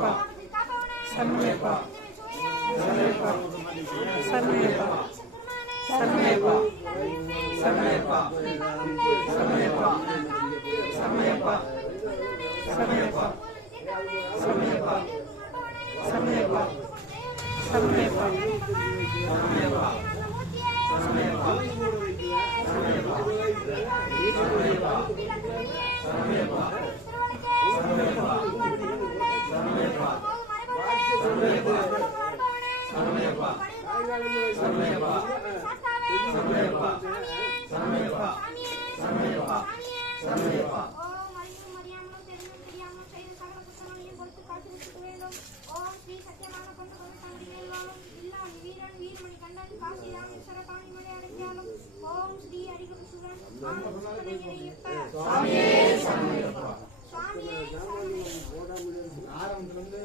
சரணமையப்பா சரணமையப்பா சரணமையப்பா சரணமையப்பா சரணமையப்பா சரணமையப்பா சரணமையப்பா சரணமையப்பா சரணமையப்பா சரணமையப்பா சரணமையப்பா ஆரம்பத்துல இருந்து